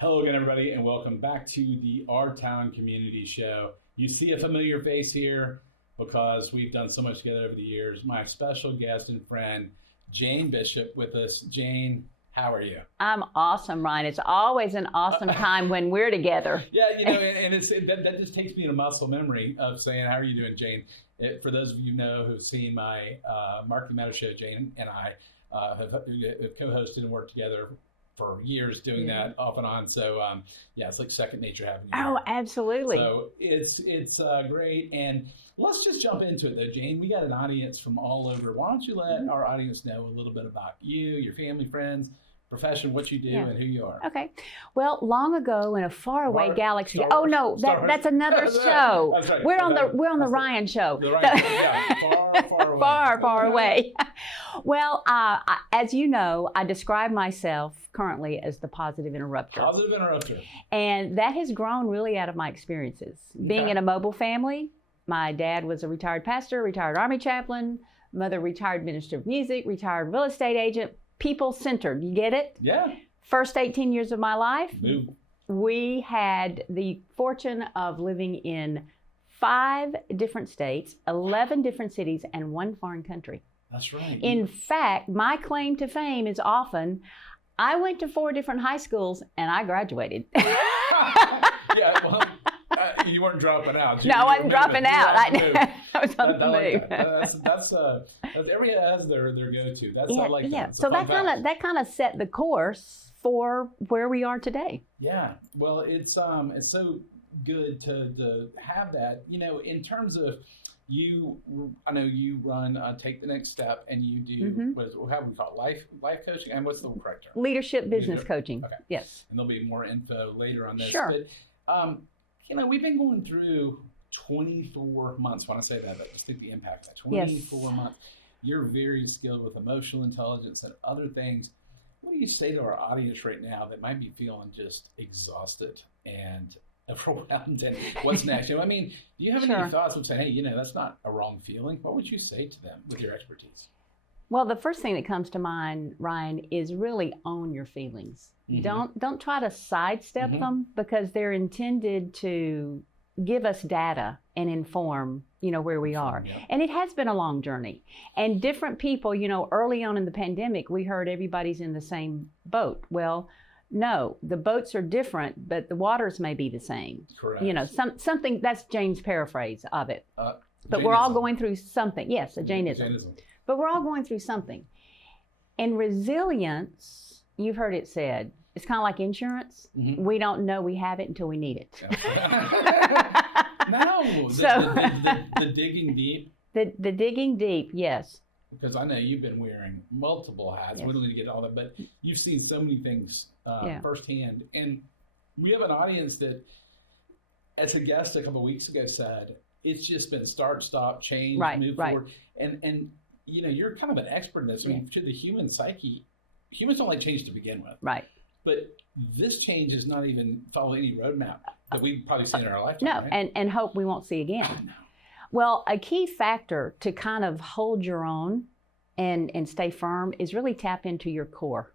Hello again, everybody, and welcome back to the Our Town Community Show. You see a familiar face here because we've done so much together over the years. My special guest and friend, Jane Bishop, with us. Jane, how are you? I'm awesome, Ryan. It's always an awesome time when we're together. Yeah, you know, and that just takes me to muscle memory of saying, how are you doing, Jane? For those of you who've seen my Marketing Matters show, Jane and I have co-hosted and worked together for years doing that off and on. So it's like second nature having you. Oh, absolutely. So it's great. And let's just jump into it though, Jane. We got an audience from all over. Why don't you let our audience know a little bit about you, your family, friends, profession, what you do, and who you are. Okay. Well, long ago in a faraway galaxy. Star Wars. That's another show. That's right. We're on the Ryan show. The Ryan, far away. Well, as you know, I describe myself currently as the positive interrupter. Positive interrupter. And that has grown really out of my experiences. Being in a mobile family, my dad was a retired pastor, retired Army chaplain, mother retired minister of music, retired real estate agent, people-centered. You get it? Yeah. First 18 years of my life, we had the fortune of living in 5 different states, 11 different cities, and 1 foreign country. That's right. In fact, my claim to fame is often, I went to 4 different high schools and I graduated. Yeah, well, you weren't dropping out. No, I wasn't dropping out. I was on the move. That's everybody has their go-to. That's I like that. So that kind of set the course for where we are today. Yeah. Well, it's so good to have that. You know, in terms of I know you run Take the Next Step, and you do how we call it, life coaching, and what's the correct term? Leadership business coaching. Okay. Yes. And there'll be more info later on this. Sure. But we've been going through 24 months. When I say that, I just think the impact of that. 24 months. You're very skilled with emotional intelligence and other things. What do you say to our audience right now that might be feeling just exhausted and overwhelmed, and what's next? Do you have any thoughts of saying, hey, that's not a wrong feeling? What would you say to them with your expertise? Well, the first thing that comes to mind, Ryan, is really own your feelings. Don't try to sidestep them, because they're intended to give us data and inform, where we are. Yeah. And it has been a long journey. And different people, early on in the pandemic, we heard everybody's in the same boat. Well, no, the boats are different, but the waters may be the same. Correct. Something, that's Jane's paraphrase of it. But Jainism. We're all going through something. Yes, a Jainism. But we're all going through something. And resilience, you've heard it said, it's kind of like insurance. We don't know we have it until we need it. No, the digging deep. The digging deep, yes. Because I know you've been wearing multiple hats. Yes. We don't need to get all that, but you've seen so many things firsthand. And we have an audience that, as a guest a couple of weeks ago said, it's just been start, stop, change, move forward. And you're kind of an expert in this. To the human psyche, humans don't like change to begin with. Right. But this change is not even following any roadmap that we've probably seen in our lifetime. No, right? and hope we won't see again. Well, a key factor to kind of hold your own and stay firm is really tap into your core.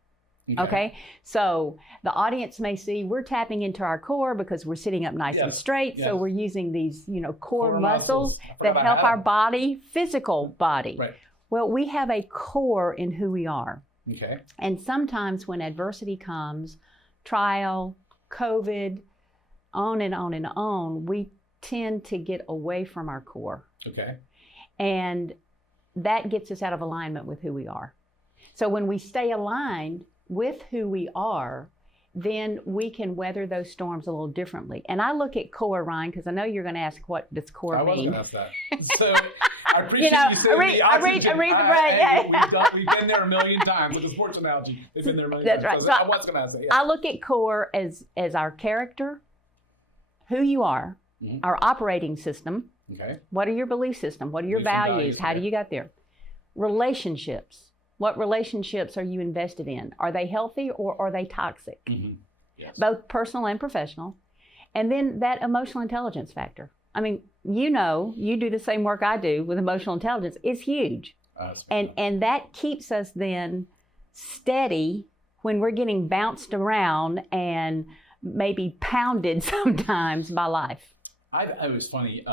Okay? So the audience may see we're tapping into our core because we're sitting up nice and straight. So we're using these, core muscles that help our body, physical body. Right. Well, we have a core in who we are. Okay. And sometimes when adversity comes, trial, COVID, on and on and on, we tend to get away from our core. Okay. And that gets us out of alignment with who we are. So when we stay aligned with who we are, then we can weather those storms a little differently. And I look at core, Ryan, because I know you're going to ask, what does core mean? I was going to ask that. So I appreciate you saying I read the brain. We've been there a million times with the sports analogy. They've been there a million times. That's right. So I was going to ask that. Yeah. I look at core as our character, who you are, our operating system. Okay. What are your belief system? What are your values? How do you get there? Relationships. What relationships are you invested in? Are they healthy or are they toxic? Yes. Both personal and professional. And then that emotional intelligence factor. You do the same work I do with emotional intelligence. It's huge. And that keeps us then steady when we're getting bounced around and maybe pounded sometimes by life. It was funny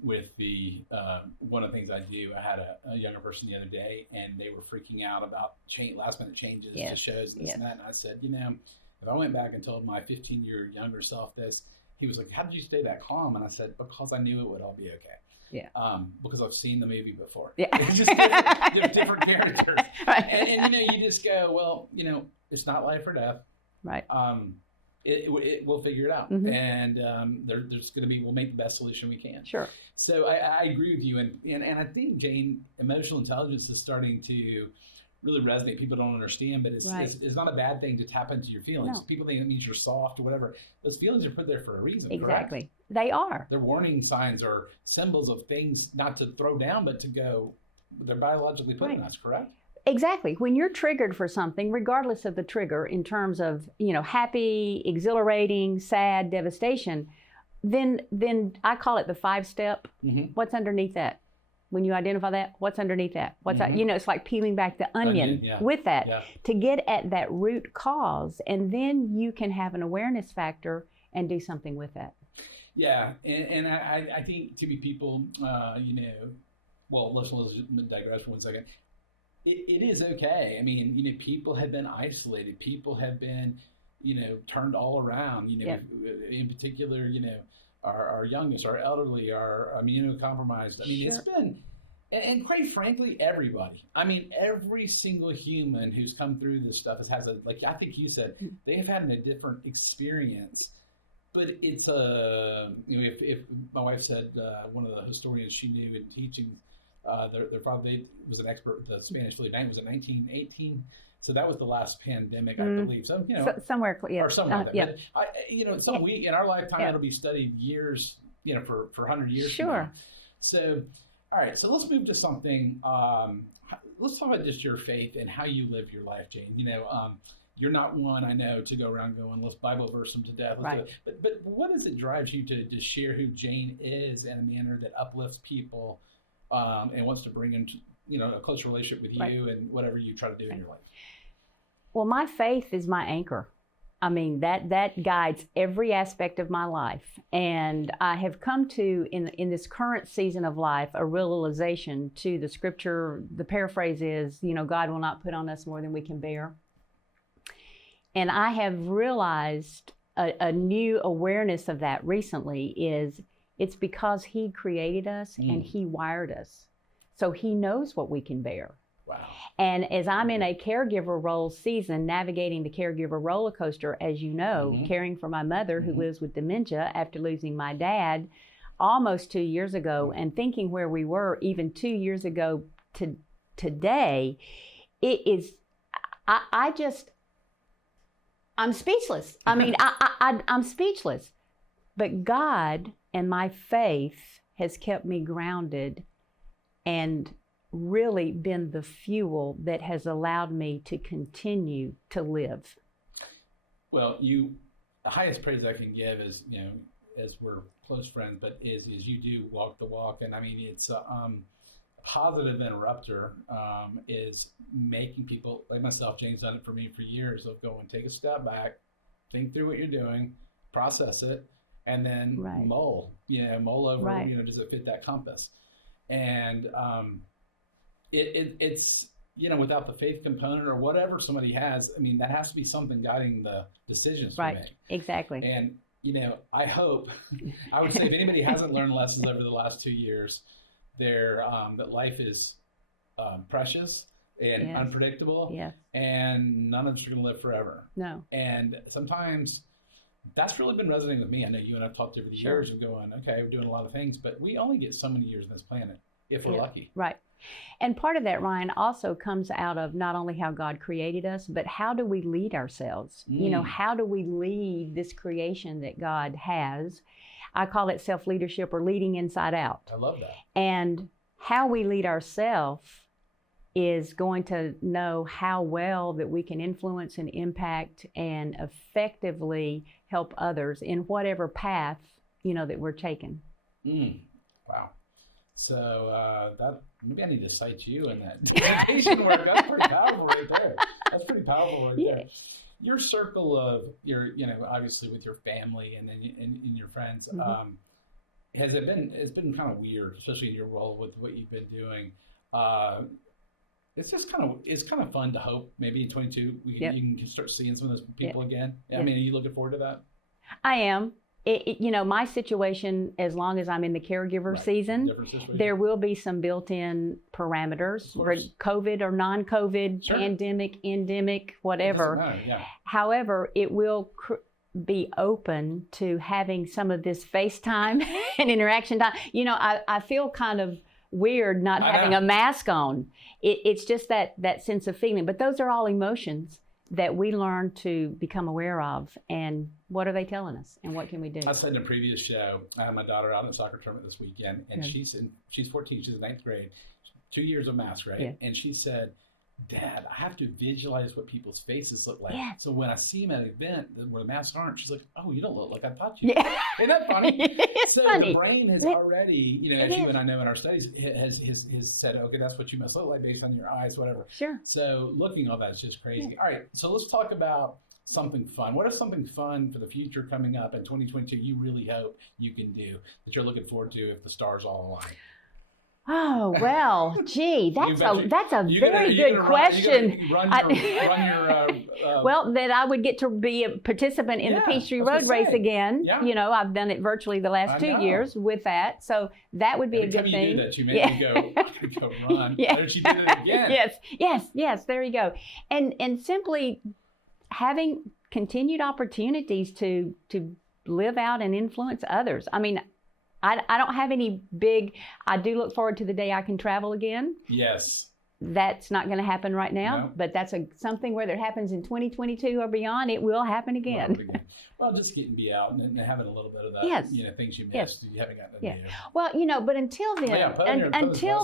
with the one of the things I do. I had a younger person the other day, and they were freaking out about last minute changes to shows and this and that. And I said, if I went back and told my 15-year younger self this, he was like, "How did you stay that calm?" And I said, "Because I knew it would all be okay." Yeah. Because I've seen the movie before. Yeah. It's just different characters. Right. And you just go, well, it's not life or death. Right. We'll figure it out, and there's going to be. We'll make the best solution we can. Sure. So I agree with you, and I think, Jane, emotional intelligence is starting to really resonate. People don't understand, but it's not a bad thing to tap into your feelings. No. People think it means you're soft or whatever. Those feelings are put there for a reason. Exactly. Correct? They are. They're warning signs or symbols of things not to throw down, but to go. They're biologically put in us. Correct. Exactly. When you're triggered for something, regardless of the trigger in terms of, happy, exhilarating, sad, devastation, then I call it the 5-step. What's underneath that? When you identify that, what's underneath that? What's that? It's like peeling back the onion with that to get at that root cause. And then you can have an awareness factor and do something with that. Yeah. And I think to be people, well, let's digress for 1 second. It is okay. I mean, people have been isolated. People have been, turned all around. In particular, our youngest, our elderly, our immunocompromised. I mean, It's been, and quite frankly, everybody. I mean, every single human who's come through this stuff has like I think you said, they have had a different experience. But it's if my wife said one of the historians she knew in teaching. Their father was an expert with the Spanish flu. It was in 1918, so that was the last pandemic, I believe. So somewhere, or somewhere like that. But in our lifetime, it'll be studied years, for 100 years. Sure. So, all right. So let's move to something. Let's talk about just your faith and how you live your life, Jane. You're not one I know to go around going, let's Bible verse them to death. Right. But what is it drives you to share who Jane is in a manner that uplifts people? And wants to bring into, a close relationship with you and whatever you try to do in your life. Well, my faith is my anchor. I mean, that guides every aspect of my life. And I have come to, in this current season of life, a realization to the scripture. The paraphrase is, God will not put on us more than we can bear. And I have realized a new awareness of that recently is, it's because he created us and he wired us. So he knows what we can bear. Wow. And as I'm in a caregiver role season, navigating the caregiver roller coaster, as you know, caring for my mother who lives with dementia after losing my dad almost 2 years ago, and thinking where we were even 2 years ago to today, it is, I'm speechless. I mean, I'm speechless. But God and my faith has kept me grounded and really been the fuel that has allowed me to continue to live. Well, the highest praise I can give is, as we're close friends, but is you do walk the walk. And I mean, it's a positive interrupter is making people like myself. Jane's done it for me for years of going, take a step back, think through what you're doing, process it. And then mull over, does it fit that compass? And it's, without the faith component or whatever somebody has, I mean, that has to be something guiding the decisions we make. Exactly. And, I hope, I would say if anybody hasn't learned lessons over the last 2 years, that life is precious and unpredictable. And none of us are going to live forever. No. And sometimes that's really been resonating with me. I know you and I've talked over the years of going, okay, we're doing a lot of things, but we only get so many years on this planet if we're lucky. Right. And part of that, Ryan, also comes out of not only how God created us, but how do we lead ourselves? How do we lead this creation that God has? I call it self-leadership or leading inside out. I love that. And how we lead ourselves is going to know how well that we can influence and impact and effectively help others in whatever path, that we're taking. Wow. So that maybe I need to cite you in that dedication work. That's pretty powerful right there. That's pretty powerful right there. your circle of obviously with your family and your friends, it's been kind of weird, especially in your role with what you've been doing. It's kind of fun to hope maybe in 22 you can start seeing some of those people again. I mean, are you looking forward to that? I am. My situation, as long as I'm in the caregiver season, there will be some built-in parameters, COVID or non-COVID, pandemic, endemic, whatever. However, it will be open to having some of this FaceTime and interaction time. I feel kind of weird not having a mask on. It's just that sense of feeling. But those are all emotions that we learn to become aware of. And what are they telling us? And what can we do? I said in a previous show, I had my daughter out in the soccer tournament this weekend, and she's 14, she's in 9th grade, 2 years of mask, right? Yeah. And she said, Dad, I have to visualize what people's faces look like. Yeah. So when I see them at an event where the masks aren't, she's like, oh, you don't look like I thought you did. Yeah. Isn't that funny? It's funny. The brain has already, as you and I know in our studies, has said, okay, that's what you must look like based on your eyes, whatever. Sure. So looking at all that is just crazy. Yeah. All right, so let's talk about something fun. What is something fun for the future coming up in 2022 you really hope you can do that you're looking forward to if the stars all align? Oh, well, gee, that's a very good question. Well, that I would get to be a participant in the Peachtree Road Race again. Yeah. I've done it virtually the last 2 years with that. So that would be a good thing. You do that, you make me go run. Yeah. There she did it again. Yes, there you go. And simply having continued opportunities to live out and influence others. I mean, I don't have any I do look forward to the day I can travel again. Yes. That's not going to happen right now, but that's something whether it happens in 2022 or beyond, it will happen again. Well, just getting to be out and having a little bit of that, things you missed, you haven't gotten to do. Well, but until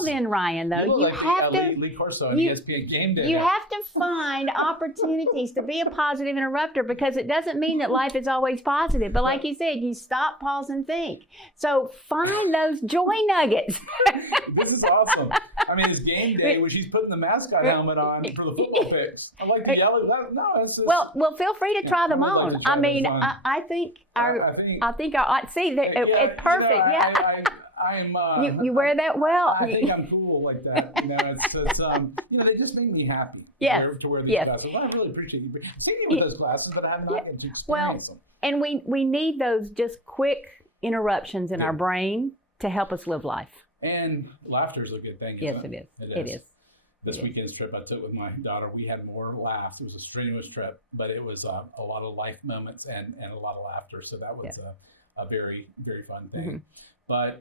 then, Ryan, though, you have to Lee Corso on ESPN Game Day. You have to find opportunities to be a positive interrupter, because it doesn't mean that life is always positive. But like you said, you stop, pause, and think. So find those joy nuggets. This is awesome. I mean, it's game day when she's putting the mascot helmet on for the football picks. I like the yellow. No, it's just, well, feel free to try them on. I mean, I think it's perfect. I'm. You wear that well. I think I'm cool like that. They just make me happy. To wear these glasses. I really appreciate you taking me with those glasses, but I have not to experience them. And we need those just quick interruptions in our brain to help us live life. And laughter is a good thing. Yes, it is. It is. This weekend's trip I took with my daughter, we had more laughs. It was a strenuous trip, but it was a lot of life moments and a lot of laughter. So that was a very, very fun thing. Mm-hmm. But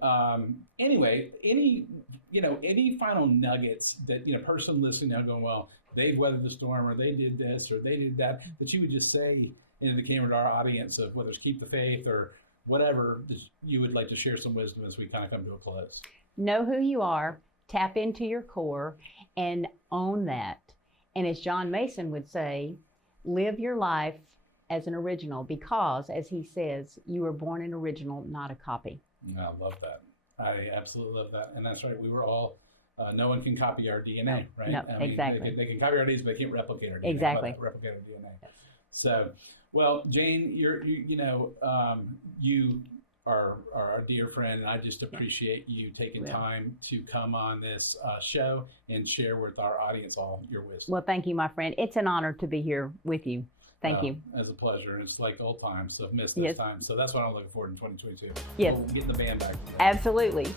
anyway, any final nuggets that person listening now going, well, they've weathered the storm, or they did this, or they did that you would just say into the camera to our audience, of whether it's keep the faith or whatever, you would like to share some wisdom as we kind of come to a close. Know who you are, tap into your core, and own that. And as John Mason would say, live your life as an original, because, as he says, you were born an original, not a copy. I love that. I absolutely love that. And that's right. We were all, no one can copy our DNA, right? No, exactly. They can copy our DNA, but they can't replicate our DNA. Exactly. Replicate our DNA. Yes. So, well, Jane, you are our dear friend, and I just appreciate you taking time to come on this show and share with our audience all your wisdom. Well, thank you, my friend. It's an honor to be here with you. Thank you. It's a pleasure. It's like old times, so I've missed those times. So that's what I'm looking forward in 2022. Yes. We'll get the band back together. Absolutely.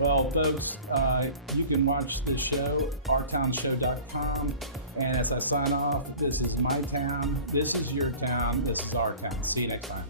Well, folks, you can watch this show, ourtownshow.com. And as I sign off, this is my town, this is your town, this is our town. See you next time.